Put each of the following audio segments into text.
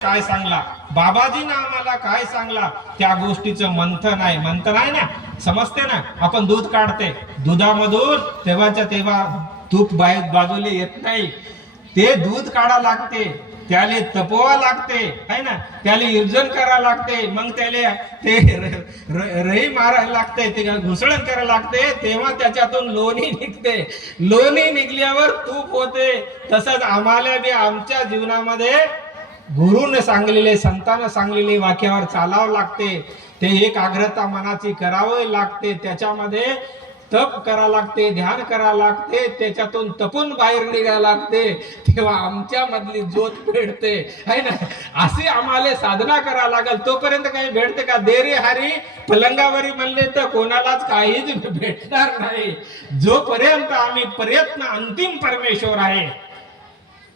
काय सांगला बाबाजीनं आम्हाला काय सांगला त्या गोष्टीचं मंथन आहे ना, समजते ना. आपण दूध काढते, दुधामधून तेव्हाच्या तेव्हा तूप बाजूला येत नाही. ते दूध काढा लागते, त्याले तपवा लागते है ना, त्याले युजन करा लागते, मग त्याले ते रही मारायला लागते, ते घुसळण करायला लागते, तेव्हा त्याच्यातून लोणी निघते. लोणी निघल्यावर तूप होते. तसंच आम्हाला बी आमच्या जीवनामध्ये गुरुने सांगलेले, संतांना सांगलेले वाक्यावर चालावं लागते. ते एकाग्रता मनाची करावं लागते, त्याच्यामध्ये तप करा लागते, ध्यान करा लागते, त्याच्यातून तपून बाहेर निघायला लागते, तेव्हा आमच्या मधली ज्योत भेटते है ना. अशी आम्हाला साधना करा लागल. तोपर्यंत काही भेटते का? देरी हारी पलंगावरी म्हणले तर कोणालाच काहीच भेटणार नाही. जोपर्यंत आम्ही प्रयत्न, अंतिम परमेश्वर आहे.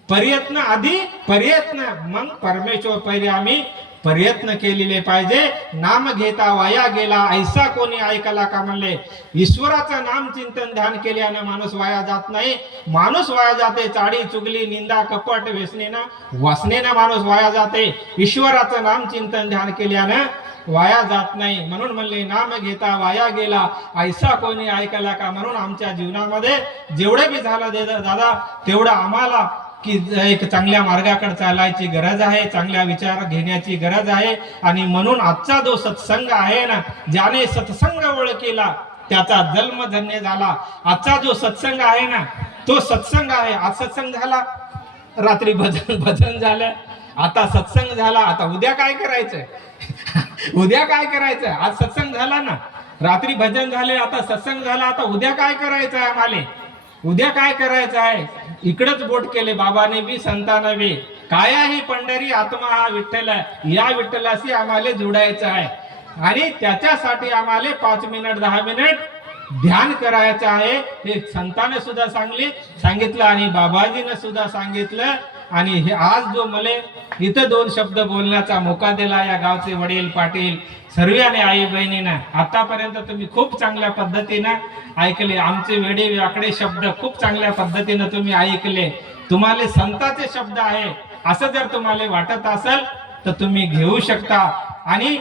प्रयत्न आधी प्रयत्न मग परमेश्वर. पहिले आम्ही प्रयत्न केलेले पाहिजे. नाम घेता वाया गेला ऐसा कोणी ऐकला का म्हणले. ईश्वराचं नाम चिंतन ध्यान केल्यानं माणूस वाया जात नाही. माणूस वाया जाते चाडी चुगली निंदा कपट व्यसनेनं वासनेनं माणूस वाया जाते. ईश्वराचं नाम चिंतन ध्यान केल्यानं वाया जात नाही. म्हणून म्हणले नाम घेता वाया गेला ऐसा कोणी ऐकला का. म्हणून आमच्या जीवनामध्ये जेवढे बी झालं दादा तेवढं आम्हाला की एक चांगल्या मार्गाकडे चालायची गरज आहे, चांगल्या विचार घेण्याची गरज आहे. आणि म्हणून आजचा जो सत्संग आहे ना, ज्याने सत्संग ओळखीला त्याचा जन्म धन्य झाला. आजचा जो सत्संग आहे ना, तो सत्संग आहे. आज सत्संग झाला, रात्री भजन झालं, आता सत्संग झाला. आता उद्या काय करायचंय? उद्या काय करायचं? आज सत्संग झाला ना, रात्री भजन झाले, आता सत्संग झाला, आता उद्या काय करायचं आहे आम्हाला? उद्या काय करायचं आहे? इकडंच बोट केले बाबाने बी, संतांना बी. काय आहे पंढरी आत्मा हा विठ्ठल आहे. या विठ्ठलाशी आम्हाला जोडायचं आहे आणि त्याच्यासाठी आम्हाला 5 मिनिट 10 मिनिट ध्यान करायचं आहे. हे संतांने सुद्धा सांगितलं आणि बाबाजीने सुद्धा सांगितलं. आणि हे आज जो मला इथं 2 शब्द बोलण्याचा मोका दिला या गावचे वडील पाटील सर्वांनी आई बहिणींना, आतापर्यंत तुम्ही खूप चांगल्या पद्धतीनं ऐकले. आमचे वेडे वाकडे शब्द खूप चांगल्या पद्धतीनं तुम्ही ऐकले. तुम्हाला संतांचे शब्द आहे असं जर तुम्हाला वाटत असेल तर तुम्ही घेऊ शकता आणि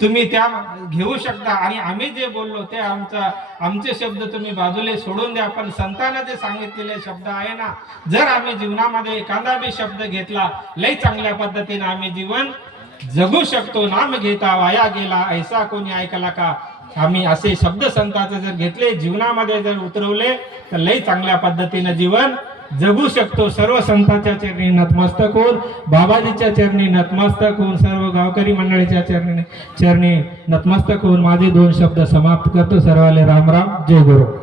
तुम्ही त्या घेऊ शकता. आणि आम्ही जे बोललो ते आमचे शब्द तुम्ही बाजूला सोडून द्या. पण संतांना जे सांगितलेले शब्द आहे ना, जर आम्ही जीवनामध्ये एखादा बी शब्द घेतला, लई चांगल्या पद्धतीने आम्ही जीवन जगू शकतो. नाम घेता वाया गेला ऐसा कोणी ऐकला का. आम्ही असे शब्द संतांचे जर घेतले, जीवनामध्ये जर उतरवले, तर लई चांगल्या पद्धतीने जीवन जगू शकतो. सर्व संतांच्या चरणी नतमस्तक होऊन, बाबाजीच्या चरणी नतमस्तक होऊन, सर्व गावकरी मंडळीच्या चरणी नतमस्तक होऊन माझे 2 शब्द समाप्त करतो. सर्वाले राम राम, जय गुरु.